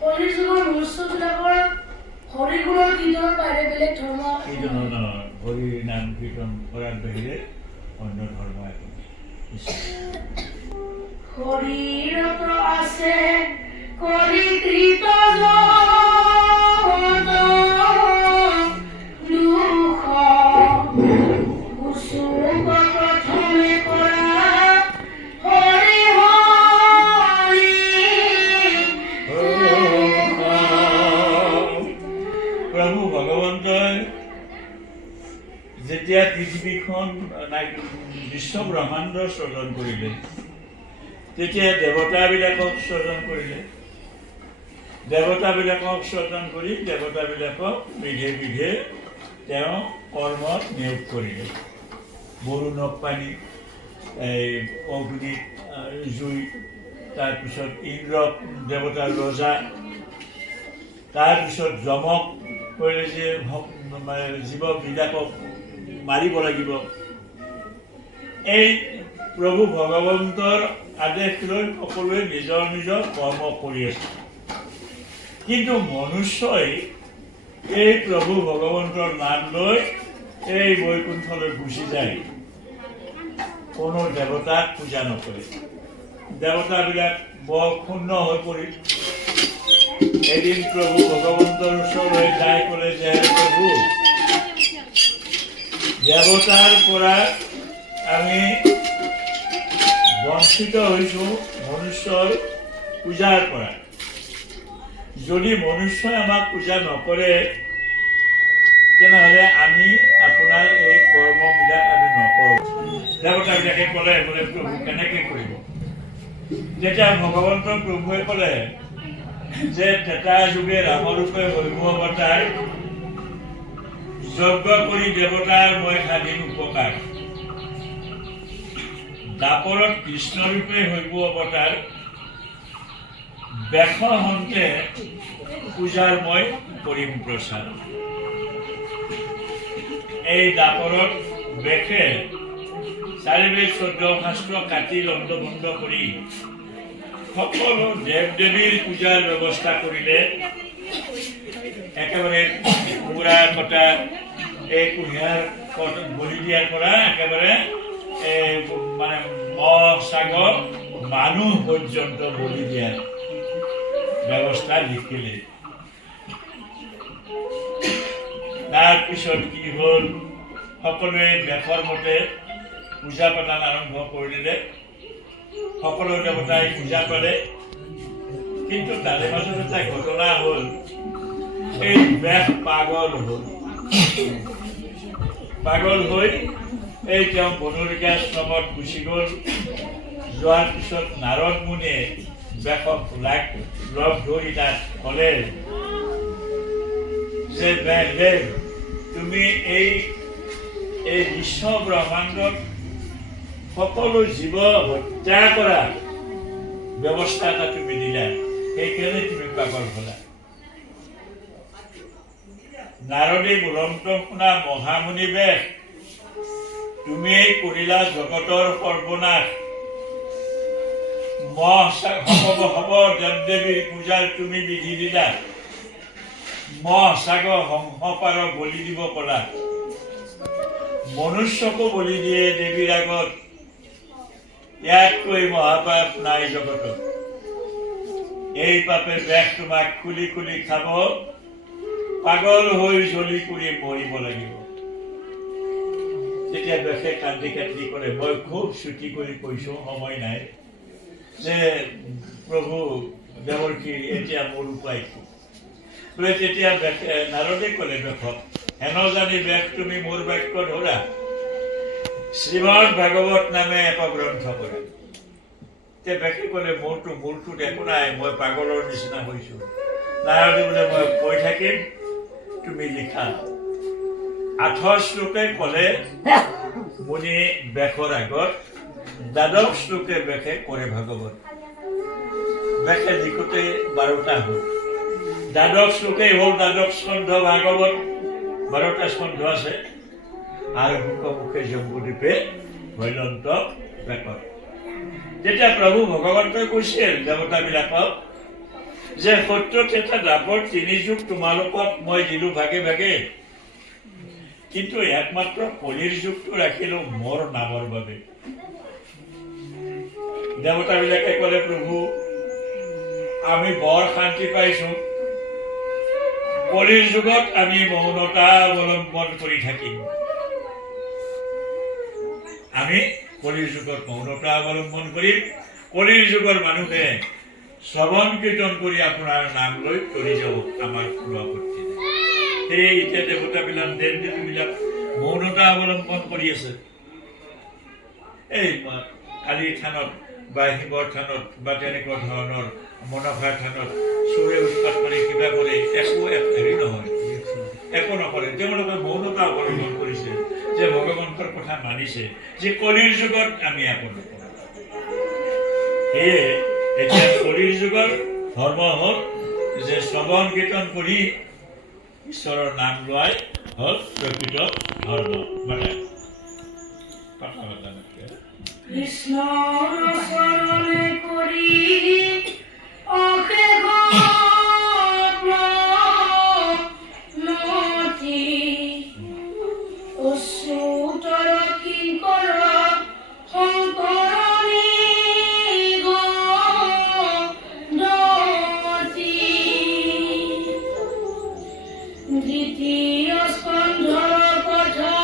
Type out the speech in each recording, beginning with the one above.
কলিযুগৰ মনুষ্যবিলাকৰ হৰিগুণৰ কীৰ্তনৰ বাহিৰে বেলেগ ধৰ্ম হৰি নাম কীৰ্তন কৰাৰ বাহিৰে অন্য ধৰ্ম একো হৰিৰত আছে কলিকৃত যেতিয়া পৃথিৱীখন বিশ্ব ব্ৰহ্মাণ্ড সৃজন কৰিলে তেতিয়া দেৱতাবিলাকক সৃজন কৰিলে দেৱতাবিলাকক সৃজন কৰি দেৱতাবিলাকক বিধে বিধে তেওঁ কৰ্মত নিয়োগ কৰিলে বৰুণক পানী এই অগ্নিত জুই তাৰপিছত ইন্দ্ৰক দেৱতাৰ ৰজা তাৰপিছত যমক কৰিলে যে জীৱবিলাকক মাৰিব লাগিব এই প্ৰভু ভগৱন্তৰ আদেশ লৈ সকলোৱে নিজৰ নিজৰ কৰ্ম কৰি আছে কিন্তু মনুষ্যই এই প্ৰভু ভগৱন্তৰ নাম লৈ এই বৈকুণ্ঠলৈ গুচি যায় কোনো দেৱতাক পূজা নকৰে দেৱতাবিলাক বৰ ক্ষুণ্ণ হৈ পৰিল এদিন প্ৰভু ভগৱন্তৰ ওচৰলৈ যাই ক'লে যে প্ৰভু দেৱতাৰ পৰা আমি বঞ্চিত হৈছোঁ মনুষ্যৰ পূজাৰ পৰা যদি মনুষ্যই আমাক পূজা নকৰে তেনেহ'লে আমি আপোনাৰ এই কৰ্মবিলাক আমি নকৰোঁ দেৱতাবিলাকে ক'লে বোলে প্ৰভু কেনেকৈ কৰিব তেতিয়া ভগৱন্ত প্ৰভুৱে ক'লে যে তেতা যুগে ৰামৰূপে হৈব অৱতাৰ যজ্ঞ কৰি দেৱতাৰ মই সাধিন উপকাৰ দাপৰত কৃষ্ণৰূপে হৈব অৱতাৰ বেশ হন্তে পূজাৰ মই কৰিম প্ৰচাৰ এই দাপৰত বেশে চাৰিবেদ 14 শাস্ত্ৰ কাটি লণ্ডভণ্ড কৰি সকলো দেৱ দেৱীৰ পূজাৰ ব্যৱস্থা কৰিলে একেবাৰে কুকুৰা কটা এই কুঁহিয়াৰ বলি দিয়াৰ পৰা একেবাৰে মানে মহ ছাগল মানুহ পৰ্যন্ত বলি দিয়াৰ ব্যৱস্থা লিখিলে তাৰপিছত কি হ'ল সকলোৱে বেশৰ মতে পূজা পাতল আৰম্ভ কৰিলে সকলো দেৱতাই পূজা কৰে কিন্তু তাৰে মাজত এটা ঘটনা হ'ল এই বেশ পাগল হৈ এই তেওঁ বনৰীকাশ্ৰমত গুচি গ'ল যোৱাৰ পিছত নাৰদ মুনিয়ে বেশক লগ ধৰি তাত ক'লে যে বেশ তুমি এই বিশ্ব ব্ৰহ্মাণ্ডত সকলো জীৱ হত্যা কৰা ব্যৱস্থা এটা তুমি দিলা সেইকাৰণে তুমি পাগল হলা নাৰদে বুলন্ত শুনা মহামুনি বেশ তুমিয়েই কৰিলা জগতৰ সৰ্বনাশ হব দেৱ দেৱীৰ পূজাৰ তুমি বিধি দিলা মহ ছাগল হংস পাৰ বলি দিব ক'লা মনুষ্যকো বলি দিয়ে দেৱীৰ আগত ইয়াতকৈ মহাপাপ নাই জগতত এই পাপে বেশ তোমাক খুলি খুলি খাব পাগল হৈ জ্বলি কৰি মৰিব লাগিব তেতিয়া বেশে কান্দি কান্দি কৰে মই খুব ছুটি কৰি কৈছোঁ সময় নাই যে প্ৰভু দেৱৰ্ষী এতিয়া মোৰ উপায় কি বোলে তেতিয়া নাৰদে ক'লে বেশক হেন জানি বেশ তুমি মোৰ বাক্য ধৰা শ্ৰীমদ ভাগৱত নামে এক গ্ৰন্থ কৰা তেতিয়া বেশে ক'লে মোৰটোত একো নাই মই পাগলৰ নিচিনা হৈছোঁ নাৰদে বোলে মই কৈ থাকিম তুমি লিখা 8 শ্লোকে ক'লে মুনি বেশৰ আগত 12 শ্লোকে বেশে কৰে ভাগৱত বেশে লিখোতে 12টা হ'ল 12 শ্লোকেই হ'ল 12 স্কন্ধ ভাগৱত 12টা স্কন্ধ আছে আৰু মুখে জম্বুদ্বীপে ভৈলন্ত বেশত যেতিয়া প্ৰভু ভগৱন্তই কৈছিল দেৱতাবিলাকক যে সত্যত এটা দাপৰ 3 যুগ তোমালোকক মই দিলোঁ ভাগে ভাগে, কিন্তু একমাত্ৰ কলিৰ যুগটো ৰাখিলোঁ মোৰ নামৰ বাবে। দেৱতাবিলাকে ক'লে প্ৰভু আমি বৰ শান্তি পাইছোঁ, কলিৰ যুগত আমি মৌনতা অৱলম্বন কৰি থাকিম। আমি কলিৰ যুগত মৌনতা অৱলম্বন কৰিম, কলিৰ যুগৰ মানুহে শ্ৰৱণ কীৰ্তন কৰি আপোনাৰ নাম লৈ কৰি যাব, আমাৰ কোনো আপত্তি নাই। সেই এতিয়া দেৱতাবিলাক দেৱ দেৱীবিলাক মৌনতা অৱলম্বন কৰি আছে। এই কালিৰ থানত বা শিৱৰ থানত বা তেনেকুৱা ধৰণৰ মনসাৰ থানত চোৰে উৎপাত কৰি কিবা কৰে, একো হেৰি নহয়, একো নকৰে। তেওঁলোকে মৌনতা অৱলম্বন কৰিছে, যে ভগৱন্তৰ কথা মানিছে যে কলিৰ যুগত আমি একো নকৰোঁ। সেয়ে এতিয়া কলিৰ যুগৰ ধৰ্ম হ'ল যে শ্ৰৱণ কীৰ্তন কৰি ঈশ্বৰৰ নাম লোৱাই হ'ল প্ৰকৃত ধৰ্ম। মানে কথা বতৰা নকৰে। কৃষ্ণৰ শৰণে কৰি অশেষ প্ৰণতি, অচ্যুতৰ কিংকৰ শংকৰণী গণতি, দ্বিতীয় স্কন্ধৰ কথা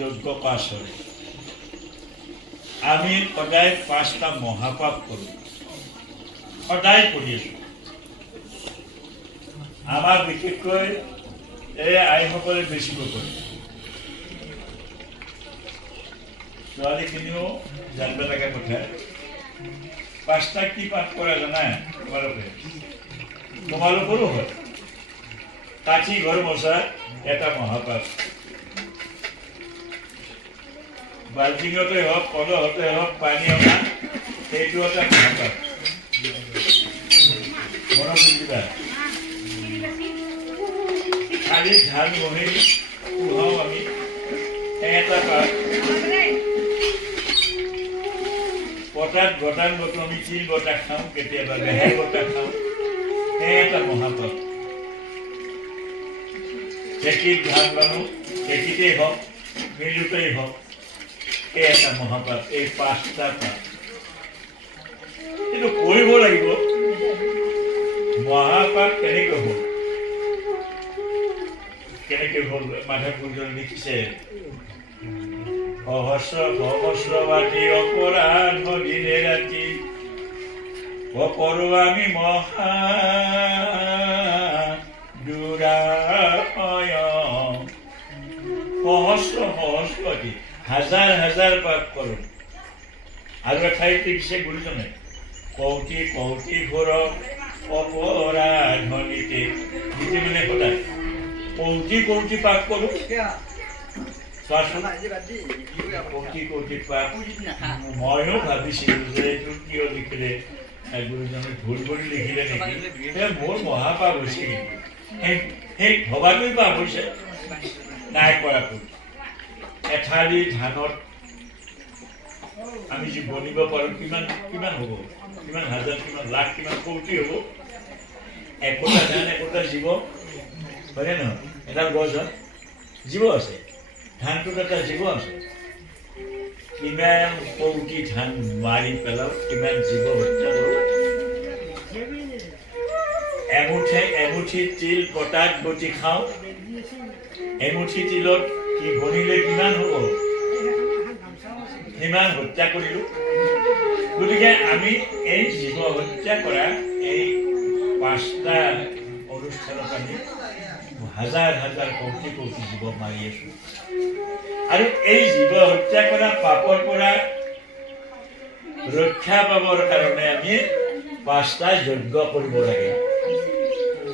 যজ্ঞ পাছ হয়। আমি সদায় 5টা মহাপাপ কৰোঁ, সদায় কৰি আছোঁ। আমাৰ বিশেষকৈ এই আইসকলে বেছিকৈ কৰে। ছোৱালীখিনিও জানিব লাগে কথা। 5টা কি পাঠ কৰে জানা তোমালোকৰো হয়। কাঠি ঘৰ মচা এটা মহাপাপ, বাল্টিঙতে হওক কলহতে হওক পানী অনা সেইটো এটা মহাপাপ। মনত বুজিবা, খালি ধান বহি পোহাওঁ আমি এটা পাপ। পতাত বটান বটো আমি তিল বটা খাওঁ, কেতিয়াবা ৰেহাই বটা খাওঁ, এটা মহাপাপ। ঢেঁকীত ধান বানো, ঢেঁকীতেই হওক মিলুতেই হওক, এটা মহাপাপ। এই 5টা পাপ কিন্তু কৰিব লাগিব। মহাপাপ কেনেকৈ হ'ল, কেনেকৈ হ'ল মাধৱ গুৰুজনে লিখিছে, সহস্ৰবাদী অপৰাধ দিনে ৰাতি অপৰো আমি মহা দুৰাশয় সহস্ৰ হাজাৰ হাজাৰ পাপ কৰোঁ। আৰু এঠাইত লিখিছে গুৰুজনে, কৌটি কৌটি ঘোৰ অপৰাধনীতে, নীতি মানে সদায় কৌটি কৌটি পাপ কৰোঁ। চোৱাচোন, কৌটি কৌটি পাপ। ময়ো ভাবিছিলোঁ যে এইটো কিয় লিখিলে, গুৰুজনে ভুল কৰি লিখিলে নেকি, মোৰ মহাপাপ হৈছে কিন্তু সেই ভবাটোৱেই পাপ হৈছে। নাই কৰাটো এঠালি ধানত আমি যি বনিব পাৰোঁ কিমান কিমান হ'ব, কিমান হাজাৰ, কিমান লাখ, কিমান কৌটি হ'ব। একোটা ধান, একোটা জীৱ, হয়নে নহয়? এডাল গছ হয়, জীৱ আছে, ধানটোত এটা জীৱ আছে। কিমান কৌটি ধান মাৰি পেলাওঁ, কিমান জীৱ হত্যা কৰোঁ। এমুঠি তিল পতাত বটি খাওঁ। এমুঠি তিলত কি বনিলে কিমান হ'ব, সিমান হত্যা কৰিলোঁ। গতিকে আমি এই জীৱ হত্যা কৰা এই 5টা অনুষ্ঠানত আমি হাজাৰ হাজাৰ কৌটি কৌটি জীৱ মাৰি আছোঁ। আৰু এই জীৱ হত্যা কৰা পাপৰ পৰা ৰক্ষা পাবৰ কাৰণে আমি 5টা যজ্ঞ কৰিব লাগে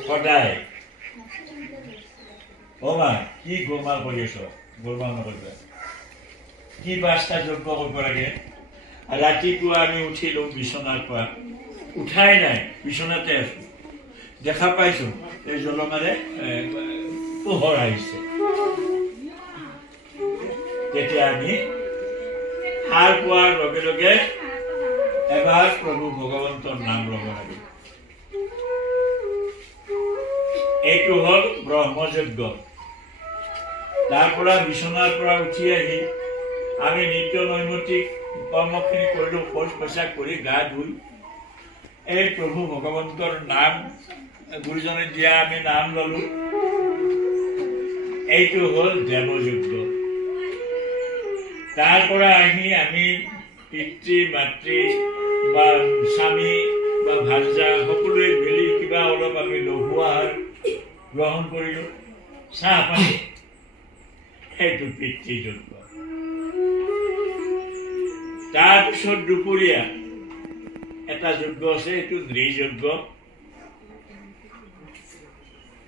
সদায়। মা কি গোলমাল কৰি আছ? গোলমাল নকৰিবা। কি 5টা যজ্ঞ কৰিব লাগে? ৰাতিপুৱা আমি উঠিলোঁ বিচনাৰ পৰা, উঠাই নাই, বিচনাতে আছোঁ, দেখা পাইছোঁ এই জলমাৰে পোহৰ আহিছে। তেতিয়া আমি সাৰ পোৱাৰ লগে লগে এবাৰ প্ৰভু ভগৱন্তৰ নাম ল'ব লাগে। এইটো হ'ল ব্ৰহ্মযজ্ঞ। তাৰ পৰা বিচনাৰ পৰা উঠি আহি আমি নিত্য নৈমিত্তিক কৰ্মখিনি কৰিলোঁ, শৌচ পেচাব কৰি গা ধুই এই প্ৰভু ভগৱন্তৰ নাম, গুৰুজনে দিয়া আমি নাম ল'লোঁ। এইটো হ'ল দেৱযজ্ঞ। তাৰ পৰা আহি আমি পিতৃ মাতৃ বা স্বামী বা ভাৰ্যা সকলোৱে মিলি কিবা অলপ আমি লঘু আহাৰ গ্ৰহণ কৰিলোঁ, চাহ পানী, সেইটো পিতৃযজ্ঞ। তাৰপিছত দুপৰীয়া এটা যজ্ঞ আছে, এইটো নৃযজ্ঞ।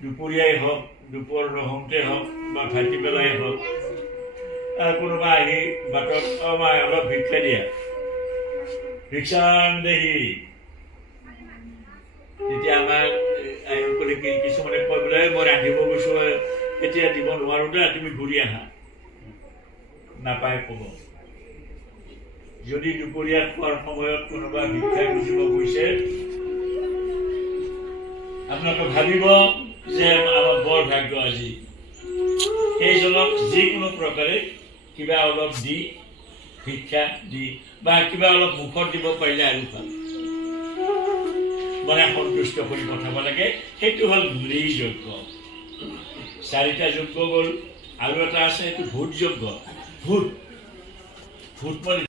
দুপৰীয়াই হওক, দুপৰ নহওঁতে হওক বা ভাটি পেলাই হওক, কোনোবা আহি বাটত অলপ ভিক্ষা দিয়া, ভিক্ষান দেহি। তেতিয়া আমাৰ আইসকলে কিছুমানে কয় বোলে মই ৰান্ধিব গৈছোঁ, এতিয়া দিব নোৱাৰোঁ দে, তুমি ঘূৰি আহা। নাপায় ক'ব। যদি দুপৰীয়া খোৱাৰ সময়ত কোনোবা ভিক্ষা খুজিব গৈছে, আপোনালোকে ভাবিব যে আমাৰ বৰ ভাগ্য আজি। সেইজনক যিকোনো প্ৰকাৰে কিবা অলপ দি, ভিক্ষা দি বা কিবা অলপ মুখত দিব পাৰিলে আৰু ভাল, মানে সন্তুষ্ট কৰি পঠাব লাগে। সেইটো হ'ল নৃযজ্ঞ। 4টা যজ্ঞ গ'ল। আৰু এটা আছে, সেইটো ভূত যজ্ঞ। ভূত মানে